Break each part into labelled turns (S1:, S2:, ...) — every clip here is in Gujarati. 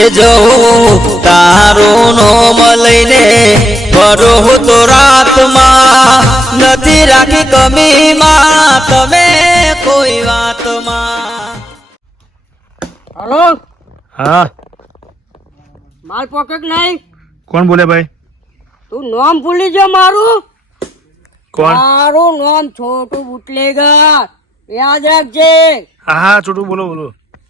S1: એ જવું તારું નોમ લઈને ફરો તો રાતમાં નથી રાખી કમીમાં. તમે કોઈ વાતમાં.
S2: હલો?
S3: હા.
S2: માર પોકેટ નહીં
S3: કોણ બોલે ભાઈ?
S2: તું નામ ભૂલી જો મારું?
S3: કોણ?
S2: મારું નામ છોટું બુટલેગર. યાદ રાખજે.
S3: હા હા છોટું બોલો બોલો.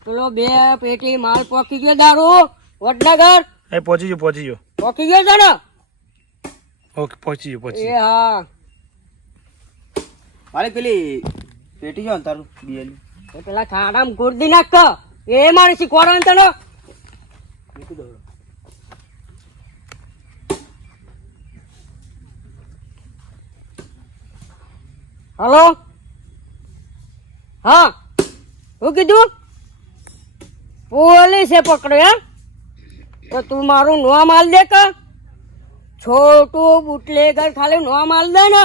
S2: પેલો બે પેટી માલ પોકી ગયો દારૂ. વડનગર.
S3: એ પહોંચી ગયો પહોંચી ગયો.
S2: પોકી ગયો છે ને?
S3: ઓકે પહોંચી ગયો પહોંચી
S2: એ
S3: ગયો.
S2: હા.
S4: મારે પેલી પેટી જો તારું બીએલી
S2: એ પેલા ખાડામાં ગુરદી નાખ એ મારે શીખવાડવાનું તને. હલો? હા. શું કીધું? પોલીસે પકડ્યો તો તું મારું નવા માલ દે કે છોટું બુટલેગર ખાલી નવા માલ દે ને?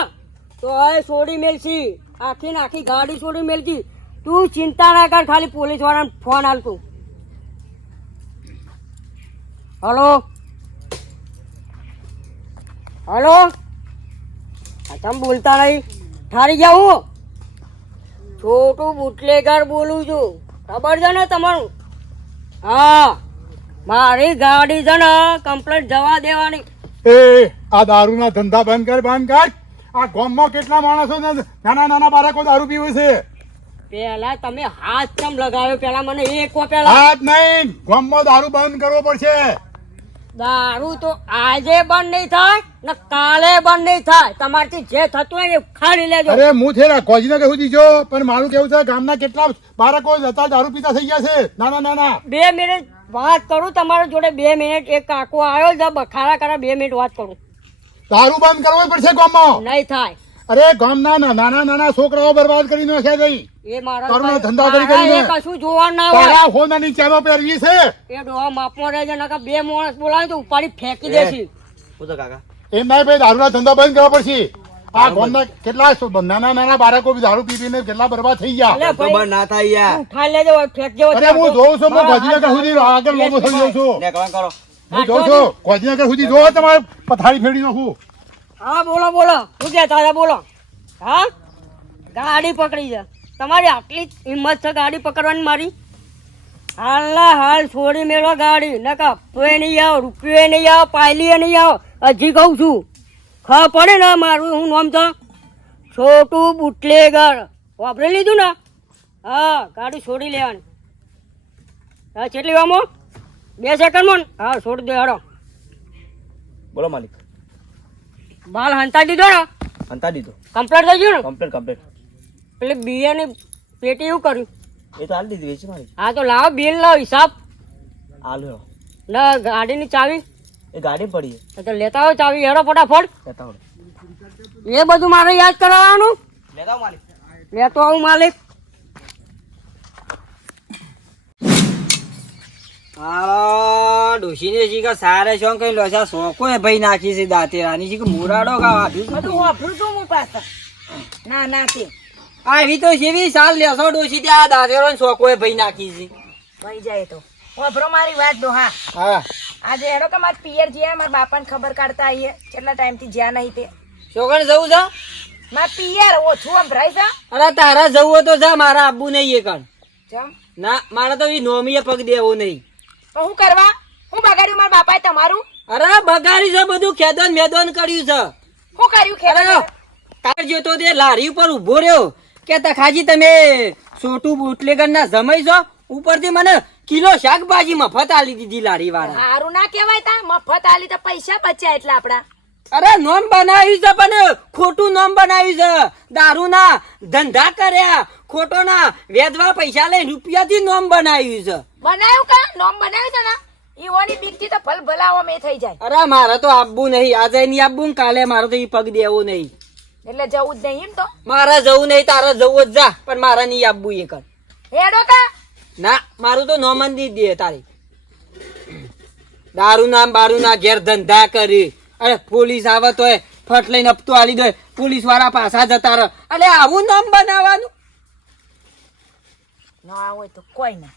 S2: તો એ છોડી મેલશી. આખી ને આખી ગાડી છોડી મેલશી. તું ચિંતા ના કર, ખાલી પોલીસ વાળાને ફોન હલો? હલો? આ તમે બોલતા નહીં ઠારી જાઉં છોટું બુટલેગર બોલું છું. ખબર છે ને તમારું? હા મારી ગાડી છે ને કમ્પ્લેટ જવા દેવાની.
S5: એ આ દારૂના ધંધા બંધ કર બંધ કર. આ ગામમાં કેટલા માણસો નાના નાના બાળકો દારૂ પીવે છે.
S2: પેલા તમે હાથ કેમ લગાવ્યો? પેલા મને એક વખત પેલા
S5: આજ નહીં. ગામમાં દારૂ બંધ કરવો પડશે.
S2: દારૂ તો આજે બંધ નહીં થાય ને કાલે બંધ નહીં થાય. તમારથી જે થતું હોય એ ખાડી લેજો.
S5: અરે હું છે ને કોજીને કહું દીજો પણ મારું કેવું છે ગામના કેટલા બાળકો હતા દારૂ પીતા થઈ ગયા છે. નાના નાના
S2: બે મિનિટ વાત કરું તમારા જોડે બે મિનિટ એક કાકો આવ્યો બખારા કરા બે મિનિટ વાત કરું.
S5: દારૂ બંધ કરવો પડશે ગામમાં.
S2: નહીં થાય.
S5: અરે ગામના ના- નાના નાના છોકરાઓ બરબાદ કરી નાખ્યા તઈ
S2: એ મારા
S5: કરુણા ધંધા કરી
S2: મારા કશું જોવા ના હોય.
S5: તારા હોનાની ચાલો પહેરવી છે.
S2: એ ડોહા માપમાં રહેજે નકર બે માણસ બોલાવે તો ઉપાડી ફેંકી દેશી.
S4: હું તો કાકા.
S5: એમ ના ભાઈ દારૂના ધંધા બંધ કરવા પડશે. આ ગામના કેટલા નાના નાના બાળકો બી દારૂ પી પીને કેટલા બરબાદ થઈ ગયા.
S4: બંધ ના થાય યાર.
S2: ઉઠાઈ લેજો ફેંકજો
S5: અરે હું જોઉં છું હું સુધી આગળ લોબો થઈ જાઉં છું.
S4: ને કરો
S5: હું જોઉં છું ગાંધીનગર સુધી જો તમારે પથારી ફેરી નાખું.
S2: હા, બોલો બોલો. શું કે તારે બોલો. હા? ગાડી પકડી છે. તમારી આટલી હિંમત છે ગાડી પકડવાની મારી? હાલના હાલ છોડી મેળો ગાડી. નકા તોય નહીં આવ, રૂપિયો નહીં આવ, પાયલીએ નહીં આવ. હજી કહું છું. ખબર પડે ને મારું હું નામ તો છોટું બુટલેગર. વાપરી લીધું ને? હા, ગાડી છોડી લેવાની. હા, કેટલી વામો બે સેકન્ડમાં હા, છોડી દે હાડો
S4: બોલો માલિક.
S2: બાલ હંતા દીધો ને?
S4: હંતા દીધો.
S2: કમ્પ્લેટ થઈ ગયું ને?
S4: કમ્પ્લેટ કમ્પ્લેટ
S2: પેલી બિયાની પેટી એવું કર્યું.
S4: એ તો હાલ દીધી વેચી મારી.
S2: હા તો લાવો બિલ લાવો હિસાબ.
S4: હાલો.
S2: ના ગાડીની ચાવી?
S4: એ ગાડી પડી
S2: તો લેતા આવો ચાવી હેડો ફટાફટ.
S4: લેતા આવો.
S2: એ બધું મારે યાદ કરાવવાનું?
S4: લેતા આવો માલિક.
S2: લેતો આવું માલિક.
S4: આ ડોશીને જી કે સારે શું કઈ લોસા સોકો એ ભાઈ નાખી છે દાંતેરાની. જી કે મુરાડો કા
S2: વાપરું તું હું પાછા. ના ના તે.
S4: એવી તો જેવી સાલ લેસો ડોશી ત્યાં દાંતેરો સોકો એ ભાઈ નાખી છે.
S6: જાય તો. વાપરો મારી વાત ડોહા
S4: હા.
S6: આજે હેડો કે મારા પિયર જ્યાં મારા બાપાને ખબર કાઢતા આવીએ કેટલા ટાઈમથી જ્યાં નહીં તે.
S4: છોકરા જવું છે?
S6: મારા પિયર ઓછું સંભળાય છે.
S4: અરે તારા જવું તો જા મારા આબુ નહીં એ કણ ના મારે તો નોમીએ પગ દેવું નહીં.
S6: હું કરવા? હું બગાડ્યું મારા બાપાએ તમારું?
S4: અરે બગાડ્યું છે બધું. ખેદન મેદન કર્યું છે.
S6: શું કર્યું ખેદન?
S4: તાર જોતો તે લારી ઉપર ઊભો રહ્યો. કે તખાજી તમે છોટું બુટલેગર ના જમાઈ છો? ઉપરથી મને કિલો શાકભાજી મફત આલી દીધી લારી વાળા
S6: સારું ના કહેવાય તા. મફત આલી તો પૈસા બચ્યા એટલે આપડા
S4: અરે નોમ બનાવ્યું છે પણ ખોટું નોમ બનાવ્યું છે. દારૂ ના ધંધા કર્યા ખોટો ના વેદવા પૈસા લઈ રૂપિયાથી નોમ બનાવ્યું છે.
S6: બનાવ્યું કા? નોમ બનાવ્યું છે ને? ઈઓની બીકથી તો ફલ ભલાવો મેં થઈ જાય.
S4: અરે મારે તો આપવું નહીં આજે નહીં આપવું કાલે મારે તો ઈ પગ દેવો નહીં.
S6: એટલે જવું જ નહીં એમ તો?
S4: મારે જવું નહીં તારે જવું જ જા પણ મારે નહીં આપવું એ કર.
S6: હેડો કા?
S4: ના મારું તો નોમન દી દે તારી. દારૂ નામ બારૂ ના ઘેર ધંધા કરી અરે, પોલીસ આવે તો ફટ લઈને હપ્તો આલી દે. પોલીસવાળા પાછા જતા રહે. અરે આવું નામ બનાવવાનું?
S6: ના હોય તો કોઈ ના.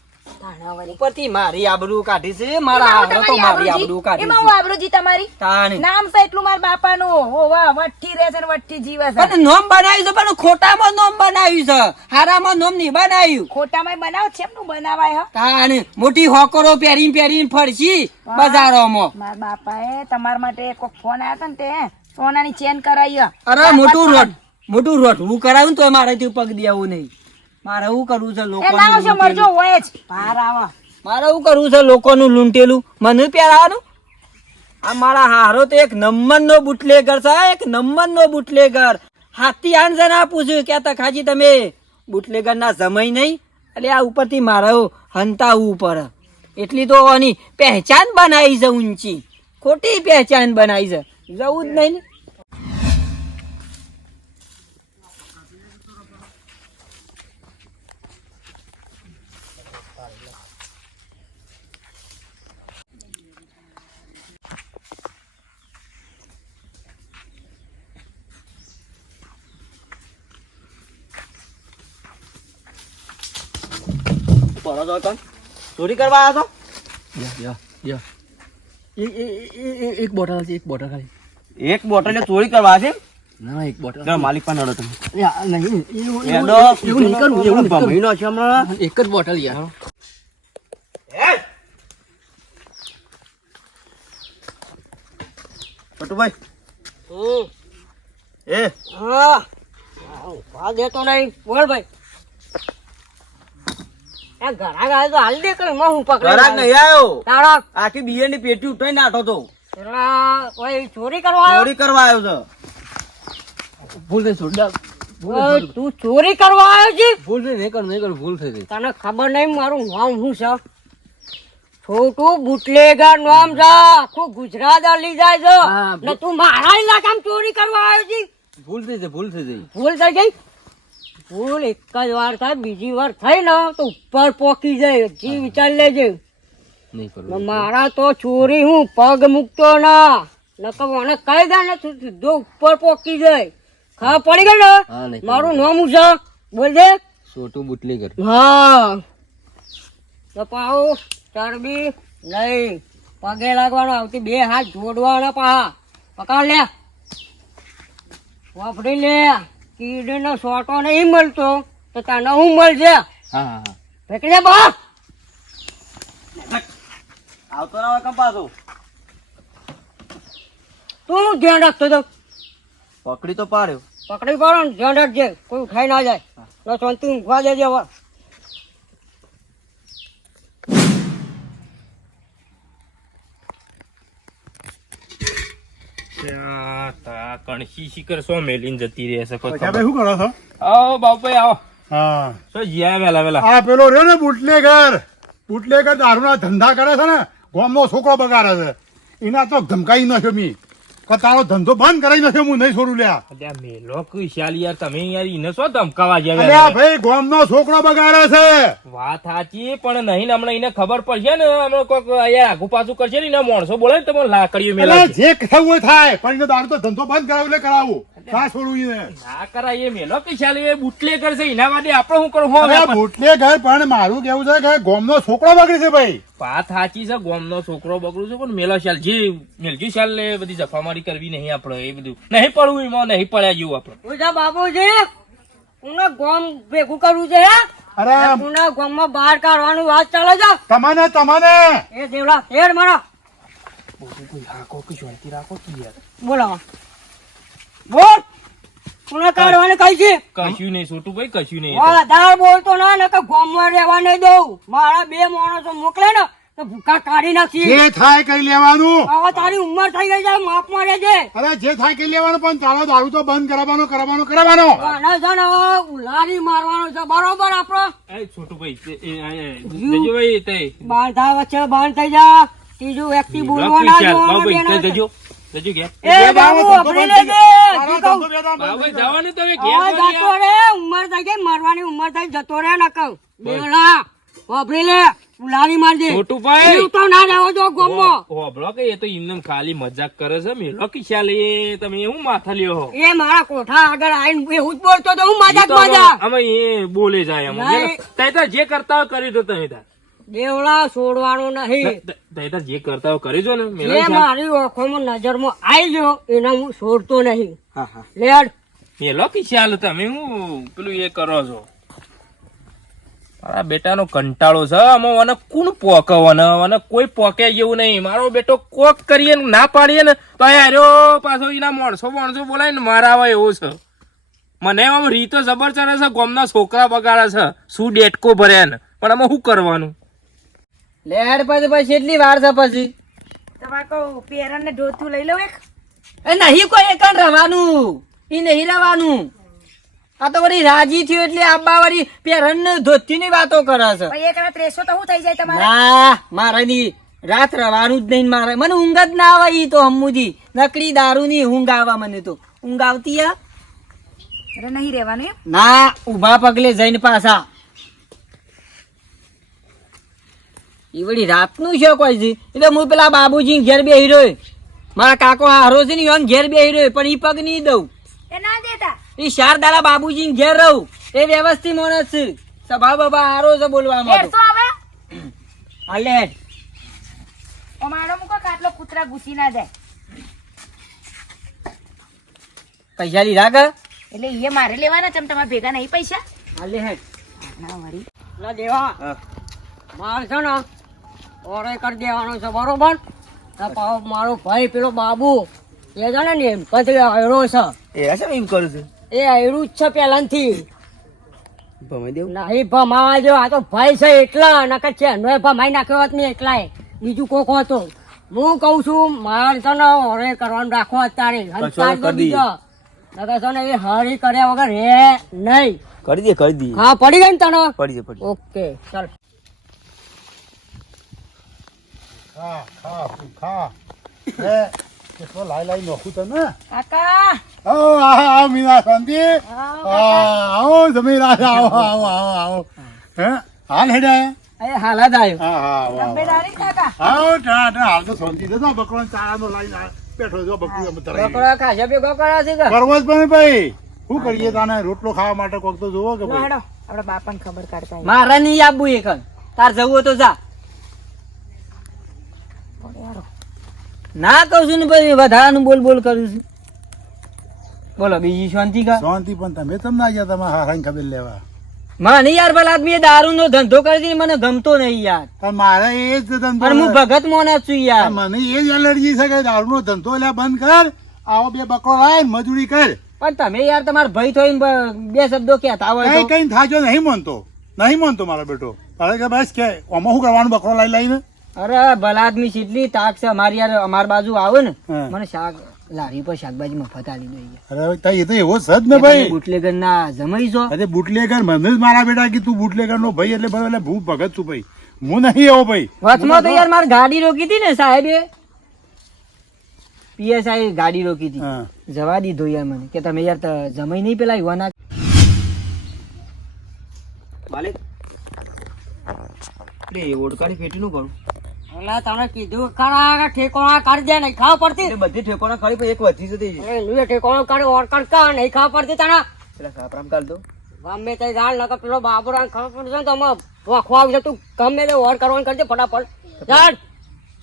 S4: ઉપરથી મારી આબરૂ કાઢી છે. મારા
S6: એમાં
S4: તો મારી આબરૂ કાઢી
S6: એમાં
S4: છે.
S6: હું આબરૂજી તમારી?
S4: તાણી.
S6: નામ છે એટલું મારા બાપાનું. હો વઠ્ઠી રહે છે ને વઠ્ઠી જીવે છે.
S4: પણ નોમ બનાવ્યું છે પણ ખોટામાં નોમ બનાવ્યું છે. હારામાં નોમ નહીં બનાવ્યું.
S6: ખોટામાં બનાવ છે એમનું બનાવાય હ.
S4: તાણી મોટી હોકરો પહેરીને પહેરીને ફરશી બજારોમાં.
S6: મારા બાપાએ તમારા માટે કોક ફોન આવ્યો હતો ને તે સોનાની ચેન કરાવી.
S4: અરે મોટું રોટ મોટું રોટ હું કરાવ્યું તો મારાથી પગ દેવું નહીં. મારે હું કરવું છે
S6: છે મરજો હોય જ. બહાર આવા.
S4: મારે હું કરવું છે લોકોનું લૂંટેલું? મને પહેરાવાનું? આ મારા હારો તો એક નંબર નો બુટલેગર છે એક નંબર નો બુટલેગર. હાથી આન જન આપું છું કે ખાજી તમે બુટલેગર ના સમય નહીં? એટલે આ ઉપરથી મારા હંતાવું ઉપર. એટલી તો આની પહેચાન બનાવી છે ઊંચી. ખોટી પહેચાન બનાવી છે. જવું જ નહીં ને. ચોરી કરવા આવ્યા
S7: એક બોટલ છે એક બોટલ ખાલી.
S1: એક બોટલ ચોરી કરવા છે?
S7: ના એક બોટલ.
S1: માલિક પણ નડો તમે.
S7: નહીં એવું નહીં કરવું એવું.
S1: ભમરીનો છે હમણાં.
S7: એક જ બોટલ યાર.
S1: છોટુભાઈ
S2: હમ.
S1: એ.
S2: હા. ઊભા દેતો નહીં. બોલ ભાઈ. આ ઘરાક આવે તો હાલ દે કઈ માં હું પકડે
S1: ઘરાક નહીં આવ્યો.
S2: તારા
S1: આખી બિયરની પેટી ઉઠાઈ નાખો તો.
S2: પેલા કોઈ ચોરી કરવા આવ્યો?
S1: ચોરી કરવા આવ્યો છે
S7: ભૂલ થઈ છોડ
S2: તું ચોરી કરવા આવ્યો છે?
S7: ભૂલ થઈ નહીં કરું નહીં કરું ભૂલ થઈ ગઈ.
S2: તને ખબર નહીં મારું નામ શું છે? છોટું બુટલેગર નામ છે. આખું ગુજરાત લઈ જાય છે. ને તું મારા ઇલાકામાં ચોરી કરવા આવ્યો છે?
S7: ભૂલ થઈ જાય ભૂલ થઈ ગઈ.
S2: ભૂલ થઈ ગઈ? ભૂલ એક જ વાર થાય બીજી વાર થઈ ને તો ઉપર પોકી જાય. જી વિચાર લેજે.
S7: કરું
S2: મારા તો ચોરી હું પગ મૂકતો ના. નકર મને કહી દે ને સીધો ઉપર પોકી જાય. ખબર પડી ગઈ ને? મારું નામ છે બોલ દે
S7: છોટું બુટલેગર.
S2: હા. તો પાહુ ચરબી નહીં. પગે લાગવાનો આવતી બે હાથ જોડવાના પા પકડ લે. વાપરી લે. કીડીનો સોટો નહીં મળતો તો તને હું મળશે
S7: હા હા
S2: બા
S1: આવતો ના હોય પાછો?
S2: તું ધ્યાન રાખતો તો.
S1: પકડી તો પાડ્યો.
S2: પકડી પાડો ને ધ્યાન રાખજે કોઈ ખાઈ ના જાય. તો શાંતિ ઊંઘવા દેજે હવે.
S8: તા કણસી શિખર સો મેલીને જતી રહેશે કોઈ
S5: પછી શું કરો છો?
S8: આવો બાપુભાઈ આવો.
S5: હા.
S8: સો જ્યાં વેલા વેલા
S5: આ પેલો રહ્યો ને બુટલેગર. બુટલેગર દારૂના ધંધા કરે છે ને ગામનો છોકરો બગાડે છે. એના તો ધમકાઈ નાખ્યો મી તારો ધંધો બંધ કરાવી નાખ્યો હું નહીં છોડું લ્યા.
S8: અલ્યા મેલો કઈ શાલ યાર તમે યાર ઈને શું ધમકાવા જ્યાં
S5: અલ્યા ભાઈ ગામનો છોકરો બગાડે છે.
S8: વાત સાચી પણ નહીં હમણાં એને ખબર પડશે ને હમણાં કોક યાર આગુ પાછું કરશે ને માણસો બોલે ને તમે લાકડીઓ મેલા
S5: જે થવું થાય પણ એને દારૂ તો ધંધો બંધ કરાવું એટલે કરાવું. ના છોડું એને.
S8: ના કરાય એ મેલો કઈ શાલ એ બુટલે કરશે એના માટે આપણે શું કરું હો
S5: અરે બુટલેગર પણ મારું કેવું છે કે ગામનો છોકરો બગડે છે ભાઈ.
S8: વાત સાચી છે ગોમનો છોકરો બગડું છે પણ મેલો શાલ. જે મેલજી શાલ ને બધી જફામારી કરવી નહીં આપણે એ બધું. નહીં પડવું એમાં નહીં પડ્યા જેવું આપણે.
S2: પૂજા બાબુજી ઉના ગોમ ભેગું કરવું છે હે?
S5: અરે
S2: ઉને ગોમમાં બહાર કાઢવાનું વાત ચાલે છે?
S5: તમને તમને.
S2: એ દેવડા હેડ મારા. બોલો. બોલ. ઉને કાઢવાની કઈ છે?
S8: કશું નહીં છોટું ભાઈ કશું નહીં.
S2: વધારે બોલતો ના ને કે ગોમમાં રહેવા નહીં દઉં. મારા બે માણસો મોકલે ને તો ભૂકા કાઢી નાખી.
S5: જે થાય કઈ લેવાનું.
S2: હવે તારી ઉંમર થઈ ગઈ છે માફ મારે છે
S5: અરે જે થાય કઈ લેવાનું પણ તારો દારૂ તો બંધ કરાવવાનો કરાવવાનો કરાવવાનો.
S2: અને છે ને ઉલારી મારવાનો છે બરોબર આપણો
S8: એ છોટું ભાઈ ભાઈ તે.
S2: બાંધા વચ્ચે બાંધ થઈ જા. ત્રીજું વ્યક્તિ બોલવા ના
S8: જજો. જજો ઘેર.
S2: એ બાબુ આપણી લેજે જી.
S8: જવાનું તમે ઘેર
S2: જતો રે ઉંમર થઈ ગઈ મરવાની ઉમર થઈ જતો રે ન કહું. બેલા. વાપરી લે ઉલારી મારજે
S8: મોટું ભાઈ.
S2: તો ના રહેવો જો ગોમો
S8: હોભળો કે એ તો એમને ખાલી મજાક કરે છે મેલો કિસ્સા એ તમે એવું માથા લ્યો હો.
S2: એ મારા કોઠા આગળ આવીને હું જ બોલતો તો હું મજાક
S8: મજાક
S2: મજા.
S8: અમે- એ બોલે જાય અમે. તઈ તો જે કરતા કરી દો તમે તાર.
S2: દેવડા છોડવાનો નહીં.
S8: ત- જે કરતા હોય કરી જો ને મેલો
S2: મારી ઓળખોમાં નજરમાં આવી ગયો એને હું છોડતો નહીં.
S1: હા હા.
S2: લેડ.
S8: મેલો કે ચાલ તમે હું પેલું એ કરો છો. મારા બેટાનો કંટાળો છે આમાં મને કોણ પોકવને મને કોઈ પોકે જેવું નહીં. મારો બેટો કોક કરીએ ને ના પાડીએ ને તો અરે પાછો એના માણસો માણસો બોલાય ને મારા આવે એવો છે. મને આમ રીતો જબર ચડે છે ગોમના છોકરા બગાડે છે શું ડેટકો ભર્યા ને. પણ આમાં શું કરવાનું?
S4: લેડ પછી પછી એટલી વાર છે પછી.
S6: તમારે કહું પેરણ ને ધોતું લઈ લઉં એક?
S4: એ નહીં કોઈ એક રવાનું. એ નહીં રવાનું. આ તો વળી રાજી થયો એટલે આબા વળી પેરણ ને ધોતી ની વાતો કરે છે.
S6: એક રાત રેસો તો શું થઈ જાય તમારે?
S4: ના મારે ની રાત રવાનું જ નહીં મારે. મને ઊંઘ જ ના આવે ઈ તો હમુદી નકરી દારૂ ની ઊંઘ આવે મને તો. ઊંઘ આવતી આ
S6: અરે નહીં રહેવાનું
S4: ના ઊભા પગલે જઈને પાછા. ઈ વળી રાતનું છે કોઈ છે એટલે હું પેલા બાબુજી ઘેર બેહી રહ્યો. મારા કાકો હારો છે ને ઈવન ઘેર બેહી રહ્યો પણ એ પગ નહીં દઉં.
S6: એ ના દેતા.
S4: ઈ ચાર બાબુજી ઘેર રહું. એ વ્યવસ્થિત માણસ છે. સભા બાબા હારો છે બોલવામાં તો. હાલે
S6: ઓ મારો મૂકો કાટલો કૂતરા ઘૂસી ના જાય.
S4: પૈસા લીધા કે?
S6: એટલે એ મારે લેવાના છે તમારે ભેગા નહીં પૈસા?
S4: હાલે હેડ.
S6: ના વળી.
S2: લા દેવા. માર છે ને. ઓરે કરી દેવાનો છે બરોબર? મારો ભાઈ પેલો બાબુ એ જાણે ને એમ પછી આવ્યો છે.
S1: એ છે એમ કરું છું?
S2: એ આવ્યું જ છે પહેલાથી.
S1: ભમાઈ
S2: નહીં ભમાવા જો આ તો ભાઈ છે એટલા નકર છે નોય ભમાઈ નાખ્યો હોત ને એટલાય. બીજું કોક હતો. હું કઉ છું મારે છે ને ઓરે કરવાનું રાખો અત્યારે. તો નકર છે ને એ હરી કર્યા વગર રે નહીં.
S1: કરી દે કરી દે.
S2: હા પડી ગઈ ને તને?
S1: પડી દે પડી
S2: ઓકે ચાલ.
S5: ખા ખા તું ખા. હે કેટલો લાઈ લાઈ નોખું તને?
S6: કાકા!
S5: આવો આવો મીના શાંતિ. આવો આવો આવો હે હાલ હેડા.
S4: એ હાલા આવ્યો
S5: હા હા આવો, આવો.
S6: કાકા.
S5: આવો ટા ટા હાલ તો શાંતિ છે. બકરો ચારાનો લાઈન બેઠો જો બકરી અમે તરાઈ
S2: બકરા ખાશે ભેગો કરા છે કે?
S5: કરવો જ પણ ભાઈ. શું કરીએ તાને? રોટલો ખાવા માટે કોક તો જોવો કે ભાઈ
S6: હેડો બાપાને ખબર કાઢતા
S4: મારા નહીં આબુ એક તાર જવું તો જા. ના કહું છું ને ભાઈ વધારાનું બોલ બોલ કરું છું. બોલો બીજી શાંતિ કા?
S5: શાંતિ પણ તમે તમને ના ગયા તમારે હારાની ખબર લેવા?
S4: મને યાર પેલા દારૂ નો ધંધો કરી મને ગમતો નહીં યાર.
S5: પણ મારે એ જ ધંધો
S4: હું ભગત મોના છું યાર.
S5: મને એ જ એલર્જી છે કે દારૂનો ધંધો એટલે બંધ કર આવો બે બકરો લાય મજૂરી કર.
S4: પણ તમે યાર તમારા ભાઈ થોઈને બે શબ્દો કહેતા હોય
S5: કઈ કઈ થાજો નહીં માનતો. નહીં માનતો મારો બેટો. તારે કે બસ કે આમાં શું કરવાનું બકરો લાઈ લાઈને?
S4: અરે ભલા આદમી કેટલી તાક છે અમારી યાર અમાર બાજુ આવે ને. મને શાક લારી પર શાકભાજી મફત આલી દો
S5: અરે તાઈ એ તો એવો સદ ને ભાઈ.
S4: બુટલેગર ના જમાઈ છો?
S5: અરે બુટલેગર મને જ મારા બેટા કે તું બુટલેગર નો ભાઈ એટલે બરાબર એટલે ભૂ ભગત છું ભાઈ. હું નહીં એવો ભાઈ.
S4: વચમાં તો યાર મારી ગાડી રોકી હતી ને સાહેબે. પીએસઆઈ ગાડી રોકી હતી. જવા દીધો યાર મને કે તમે યાર જમાઈ નહીં પેલા યુવાના
S1: માલિક. લે એ ઓડકાની પેટીનું કરું
S2: એટલે તને કીધું ખરા ઠેકોણા કરી દે નહીં ખાવા પડતી.
S1: એટલે બધી ઠેકોણા ખાલી પણ એક વધી જતી
S2: એ લુએ ઠેકોણા કરી ઓર કડકા નહીં ખાવા પડતી તને
S1: પેલા સાપરામ કાઢ દો
S2: ગમે તે જાણ નકર પેલો બાબુરાન ખબર પડશે ને તો અમે વખવા આવશે તું ગમે તે ઓર કરવાનું કરજે ફટાફટ. ચાલ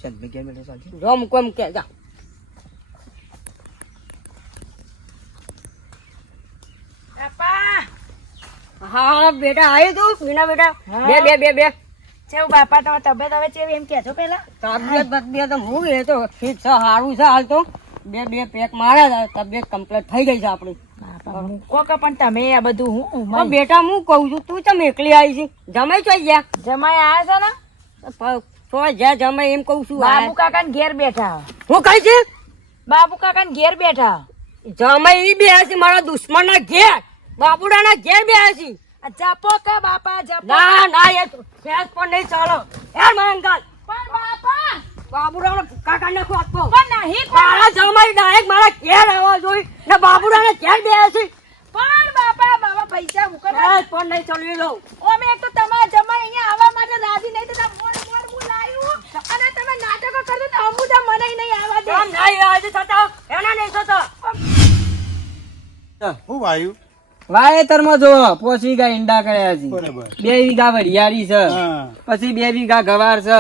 S1: ચાલ મેં કેમ બેઠો ચાલશે
S2: જો મૂકો એમ કે જા.
S6: બાપા!
S2: હા બેટા આવી તું? બીના બેટા? બે બે બે બે.
S6: બાપા તબિયત હવે એમ કહેજો પેલા
S2: તબિયત બબિયત હું એ તો ઠીક છે સારું છે હાલ તો. બે બે પેક મારે છે તબિયત કમ્પ્લીટ થઈ ગઈ છે આપણી.
S6: બાપા પણ તમે આ બધું હું
S2: બેટા હું કહું છું તું ચમ એકલી આવી છે? જમાઈ ચોઈ ગયા?
S6: જમાઈ આવ્યા છે ને?
S2: તો જ્યાં જમાઈ એમ કહું છું
S6: બાબુ કાકા ઘેર બેઠા
S2: હું. કઈ છે?
S6: બાબુ કાકા ઘેર બેઠા
S2: જમાઈ ઈ બે છે મારા દુશ્મન ના ઘેર. બાપુડા ના ઘેર બે છે.
S6: જપો કે બાપા જપો
S2: ના ના એ ફેસ પણ નહીં ચાલો. હે મંગલ.
S6: પણ બાપા.
S2: કાકા ને ખોટ આપો
S6: પણ નહીં
S2: મારા જમાઈ ડાયરેક્ટ મારા ઘેર આવવા જોઈ. ને બાબુરાવ ને ઘેર બે છે
S6: પણ બાપા બાબા પૈસા મૂકો ને.
S2: ફેસ પણ નહીં ચલવી લઉં
S6: ઓમે એક તો તમારા જમાઈ અહીંયા આવવા માટે રાજી નહીં તો મોર મોર હું લાયું. અને તમે નાટકો કરતો ને અમુદા મને નહીં આવવા દે.
S2: નહીં આજે થતા એના નહીં થતા.
S5: હું ભાઈ
S4: વાવેતરમાં જો પોચ વીઘા ઈંડા કર્યા છે. બે વીઘા વરિયાળી છે. પછી બે વીઘા ગવાર છે.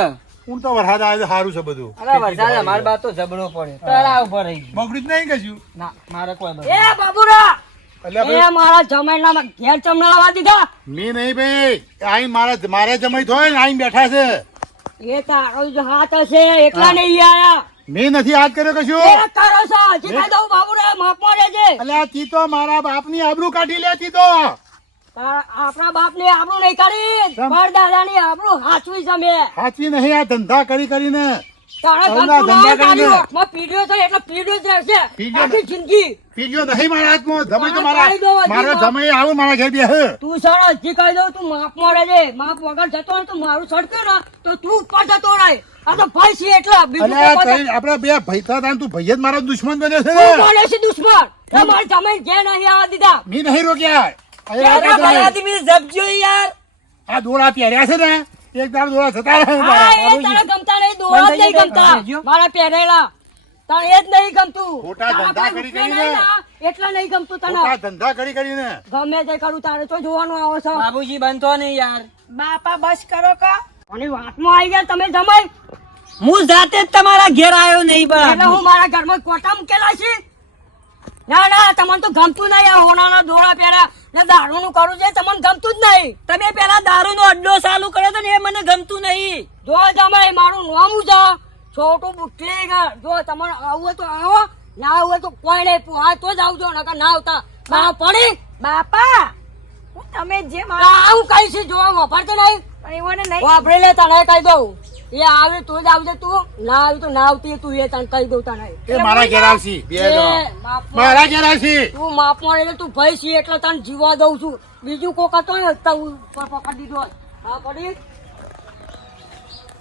S5: હું તો વરસાદ આવે સારું છે બધું.
S4: અરે વરસાદ અમારી બાદ તો જબડો પડે. તળાવ ઉપર રહી ગયું.
S5: બગડ્યું જ નહીં કશું
S4: ના મારે કોઈ
S2: એ બાબુરા! એ મારા જમાઈના ઘેર ચમના લાવવા દીધા.
S5: મેં નહીં ભાઈ. આઈ મારા મારે જમાઈ થોય આઈ બેઠા છે.
S2: એ તારો જ હાથ હશે એકલા નહીં આયા.
S5: મેં નથી હાથ કર્યો કશું?
S2: તારો છે કહી દઉં બાબુરા માપમાં રહેજે
S5: અલ્યા તી તો મારા બાપની આબરૂ કાઢી લે તી
S2: આપણા બાપની આબરૂ નહીં કરી? પર દાદા ની આબરૂ હાચવી છે મેં.
S5: હાચવી નહીં આ ધંધા કરી કરીને. આપડે બે ભાઈ હતા તું ભાઈ જ મારો દુશ્મન બન્યો છે
S2: દુશ્મન. તમારે જમીન જે નહીં આવવા દીધા.
S5: મી નહીં રોક્યા. આ તમે- દોડા પહેર્યા છે ને. એક દાડ દોડા જતા રહે
S2: હા એ તારા ગમતા નહીં દોરા જ નહીં ગમતા. મારા પહેરેલા. તારે એ જ નહીં ગમતું.
S5: ખોટા ધંધા કરી કરીને.
S2: એટલે નહીં ગમતું તને.
S5: ખોટા ધંધા કરી કરીને.
S2: ગમે તે કરું તારે તો જોવાનું આવો છો.
S4: બાબુજી બનતો નહીં યાર.
S6: બાપા બસ કરો કા.
S2: અને વાતમાં આવી ગયા તમે જમાઈ.
S4: હું જાતે જ તમારા ઘેર આવ્યો નહીં
S2: એટલે હું મારા ઘરમાં કોટા મૂકેલા છે ના ના તમને તો ગમતું નહીં આ હોનાના દોરા પહેર્યા ને દારૂનું કરું છે તમને ગમતું જ નહીં.
S4: તમે પેલા દારૂનો અડ્ડો ચાલુ કર્યો તો ને એ મને ગમતું નહીં.
S2: જો તમે મારું નામ છે છોટું બુટલે જો તમારે આવું તો આવો. ના આવું તો કોઈ નહીં આ તો જ આવજો નકર ના આવતા. બા પડી.
S6: બાપા હું તમે જે મારા
S2: આવું કઈ છે જોવા વાપરતો નહીં.
S6: પણ એવું નહીં.
S2: વાપરી લે તને કહી દઉં. એ આવે તું જ આવજે તું. ના આવે તો ના આવતી તું એ તને કહી દઉં તને
S5: એ મારા ઘેર આવશી. મારા ઘેર આવશી.
S2: તું માપમાં એટલે તું ભય છે એટલે તને જીવા દઉં છું. બીજું કોક હતો ને તું પકડી દીધો હા પડી?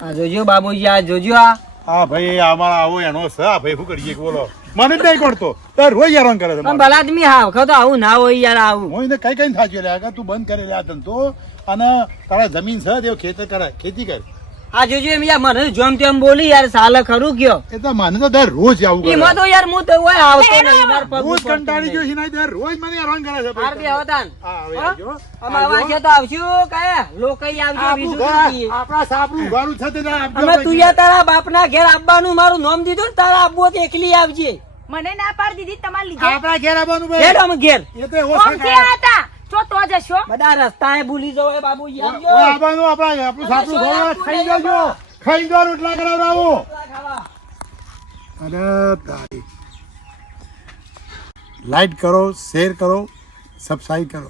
S4: આ જોજો બાબુજી આ જોજો આ.
S5: હા ભાઈ અમારા આવો એનો છે. આ ભાઈ શું કરીએ કે બોલો. મને જ નહીં કરતો તાર રોજ હેરાન કરે છે.
S4: ભલા આદમી હા વખત તો આવું ના હોય યાર આવું.
S5: હું એને કઈ કઈ થાચ્યો લે તું બંધ કરે લે આ ધંધો અને તારા જમીન છે તે ખેતર કરે ખેતી કર.
S4: આ જોજો એમ યાર મને જોમ તેમ બોલી યાર સાલે ખરું કયો.
S5: એ તો મને તો દર રોજ આવું કરે.
S4: એમાં તો યાર હું તો હોય આવતો નહીં માર પગ
S5: રોજ કંટાળી ગયો છે દર રોજ મને હેરાન કરે છે
S4: આર
S5: ભાઈ.
S4: બે
S5: આવજો.
S4: અમે આવા છે તો આવશું કયા લોકઈ આવજો બીજું શું
S5: સાપનું ઘરું છે તે આપજો
S4: અમે તું યાર તારા બાપના ઘેર આવવાનું મારું નામ દીધું ને તારા આવવો તો એકલી આવજે.
S6: મને ના પાડ દીધી તમાર લીધે.
S5: આપડા ઘેર આવવાનું ભાઈ.
S4: ઘેર અમે ઘેર.
S5: એ તો
S6: ઓછા હતા? જો તો જશો
S4: બધા રસ્તાએ ભૂલી જવો આવજો.
S5: ઓય આવવાનું આપણા આપણું ઘર હોય, ખાઈ જજો. ખાઈ જો રોટલા કરાવડાવો. અરે તારી. લાઈક કરો શેર કરો સબસ્ક્રાઈબ કરો.